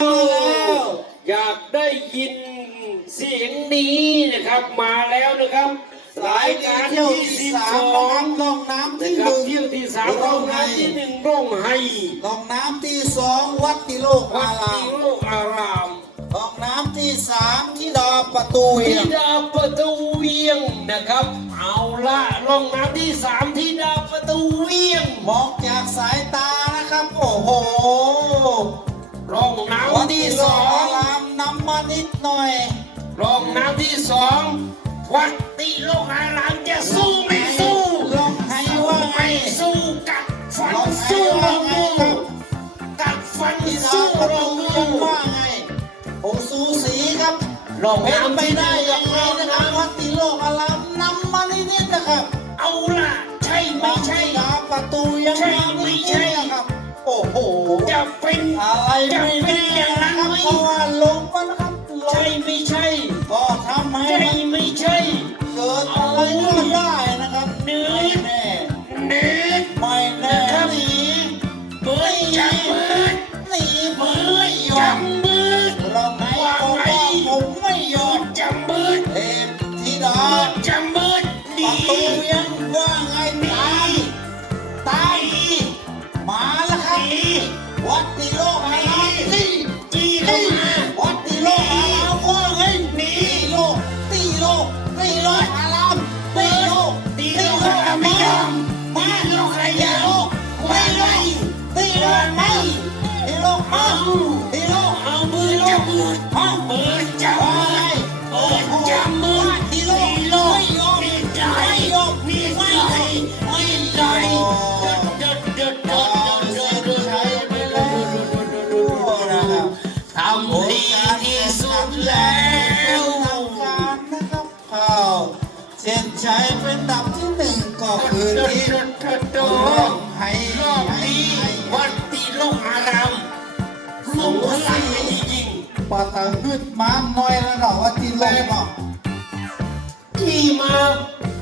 แล้วอยากได้ยินเสียงนี้นะครับมาแล้วนะครับสายการเที่ยวที่สามนะครับลงน้ำนะที่คหรับนึ่งเที่ยวที่สามร่องน้ำที่หนึ่งร่องไห้ลงน้ำที่สองวัดติโลกวัอาดรามติโลกอารามลงน้ำที่สามที่ดาวประตูเวีที่ยงดาวประตูเวียงนะครับ เอาละร่องน้ำที่สามที่ดาวประตูเวียงมองจากสายตานะครับ โอ้โหร่องวัดน้ำติที่โล สกออางรามนำมานิดหน่อยร่องน้ำที่สองวัดติโลกอารามจะสู้ไม่สู้ลองให้ว่าไงไม่สู้กัดฟันลองให้สู้ว่าเราไงดูครับกัดฟันที่ดาสู้วประเราตูดูเวียงว่าไงโอ้สูสีครับร่องเป็นน้ำไปที่ได้ยังไงนะครับวัดติโลกอารามนำมานิดๆนะครับ เอาล่ะ ใช่ไม่ใช่ดาวประตูยังใช่มาไม่นิดใช่ๆนะครับ โอ้โหจะเป็นอะไรจะไม่เป็นแน่อย่างนะนั้นครับไหมเพราะว่าลงมานะครับลใช่งไม่ใช่ก็ทำให้ใช่มันไม่ใช่ เกิดอะไรก็ได้ วัตีโลเอโค้ตีโลตีโลตีโลตีโลตีโลกำโลขยโลตีโลตีโลตีโลเอโล เส้นชัยเป็นดับที่หนึ่งก็คือเดิดที่เดิดเดิดเดิเรื่องดให้รอบนี้วัดตีโลกอารามรวมพลังให้ยิ่งปาตาฮึดมาหน่อยแล้วเนาะว่าที่โลกเนาะที่มา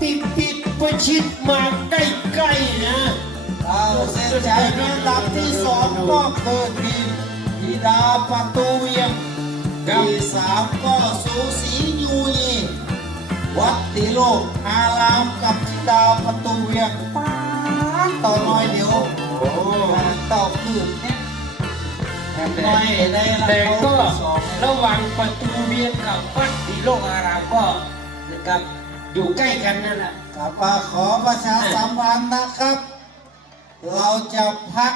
ปิดปิดประชิดมาใกล้ๆนะข่าวเส้นชัยเป็นดับที่สองก็คือทีมธิดาประตูเวียงที่สามก็สูสียูยี วัดติโลก อารามกับธิดาประตูเวียงป้าต่อน้อยเดียวโอ้ต่อคืนเนี่ยแอน้อยได้ละแต่ก็ระหว่างประตูเวียงกับวัดตีโลก อารามก็นะครับอยู่ใกล้กันนั่นแหละครับขอประชาสัมพันธ์นะครับ เราจะพัก